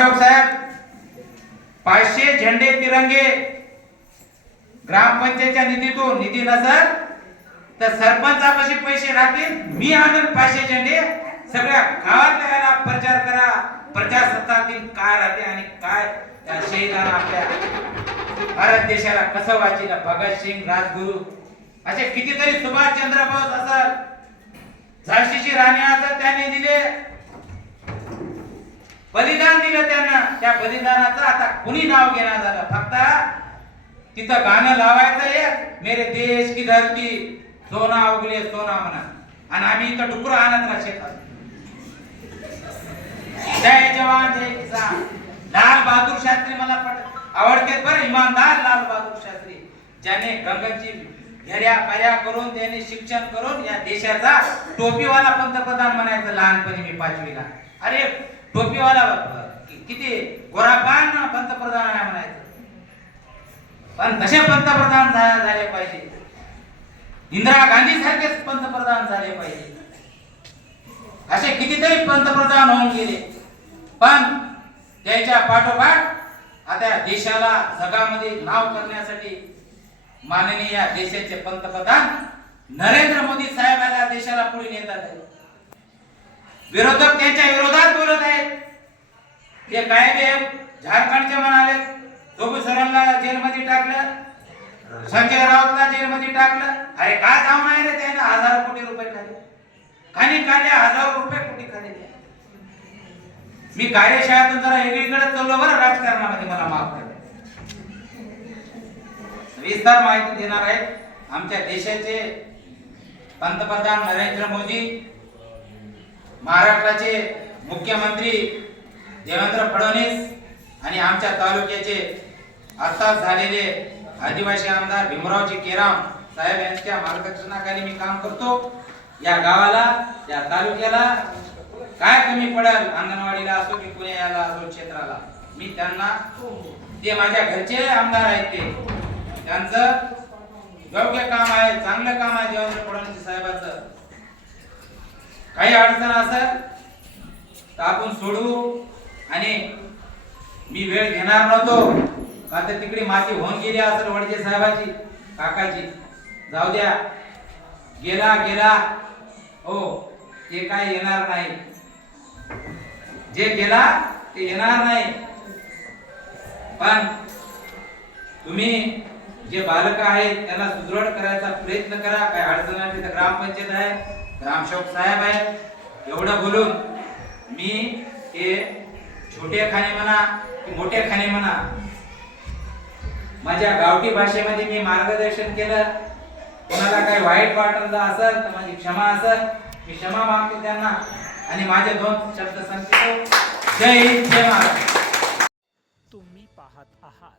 ग्रामसेवक साहेब. पाचशे झेंडे तिरंगे ग्रामपंचायतच्या निधीतून निधी नसत तर सरपंचापाशी पैसे राहतील. मी आणून पाचशे झेंडे सगळ्या गावातल्या प्रचार करा. प्रजासत्ताक दिन काय राहते आणि काय त्या शहीदांना आपल्या भारत देशाला कसं वाचिलं? भगतसिंग राजगुरू. असे कितीतरी सुभाषचंद्र बोस असत झाशीची राणी असत त्यांनी दिले. बलिदान दिलं त्यांना. त्या बलिदानाचं आता कुणी नाव घेणार झालं? फक्त तिथं गाणं लावायचं एक मेरे देश की धरती सोना उगले सोना म्हणा. आणि आम्ही इथं डुकर आणत ना शेतात. जय जवान जय किसान. लाल बहादूर शास्त्री मला पट आवडते बरं इमानदार लाल बहादूर शास्त्री. ज्याने गंगाची घेऱ्या पाऱ्या करून त्याने शिक्षण करून या देशाचा टोपीवाला पंतप्रधान म्हणायचं लहानपणी मी पाचवीला. अरे टोपीवाला किती? गोरापान पंतप्रधान आहे म्हणायचं. पण तसे पंतप्रधान झा- झाले पाहिजे. इंदिरा गांधी सारखेच पंतप्रधान झाले पाहिजे. असे कितीतरी पंतप्रधान होऊन गेले. पण त्याच्या पाठोपाठ आता देशाला जगामध्ये नाव करण्यासाठी माननीय या देशाचे पंतप्रधान नरेंद्र मोदी साहेबांना देशाला पुढे नेतात. आहेत. विरोधक त्यांच्या विरोधात बोलत आहेत. ते काय झारखंडचे म्हणाले जोगू सरांना जेलमध्ये टाकलं संजय राऊतला जेलमध्ये टाकलं. अरे काय जाऊन आहे रे त्याने? हजार कोटी रुपये खाले खाली खाले हजार रुपये कोटी खाले मी कार्यशाळेतून जरा वेगळीकडे चाललो बरं राजकारणामध्ये मला माफ कर. विस्तार माहिती देणार आहेत आमच्या देशाचे पंतप्रधान नरेंद्र मोदी. महाराष्ट्राचे मुख्यमंत्री देवेंद्र फडणवीस आणि आमच्या तालुक्याचे आत्ताच झालेले आदिवासी आमदार भीमरावजी केराम साहेब यांच्या मार्गदर्शनाखाली मी काम करतो. या गावाला या तालुक्याला काय कमी पडेल अंगणवाडीला असो की पुण्याला असो क्षेत्राला? मी त्यांना ते माझ्या घरचे आमदार आहेत ते. त्यांचं योग्य काम आहे चांगलं काम आहे देवेंद्र फडणवीस साहेबाचं. काही अडचण असेल तर आपण सोडवू आणि मी वेळ घेणार नव्हतो. का तर तिकडे माती होऊन गेली असेल वडजे साहेबाची काकाची. जाऊ द्या. गेला गेला. हो ते काय येणार नाही. जे गेला ते येणार नाही. पण तुम्ही जे बालक आहेत त्यांना सुदृढ करायचा प्रयत्न करा. काय अडचण आली तर ग्रामपंचायत आहे ग्रामसेवक साहेब आहे. एवढं बोलून मी हे छोटे खाणे म्हणा की मोठे खाणे म्हणा माझ्या गावठी भाषेमध्ये मी मार्गदर्शन केलं. कोणाला काही वाईट वाटलं असेल तर माझी क्षमा असेल. मी क्षमा मागतो त्यांना. आणि माझे दोन शब्द सांगतो जय हिंद जय महाराज तुम्ही पाहत आहात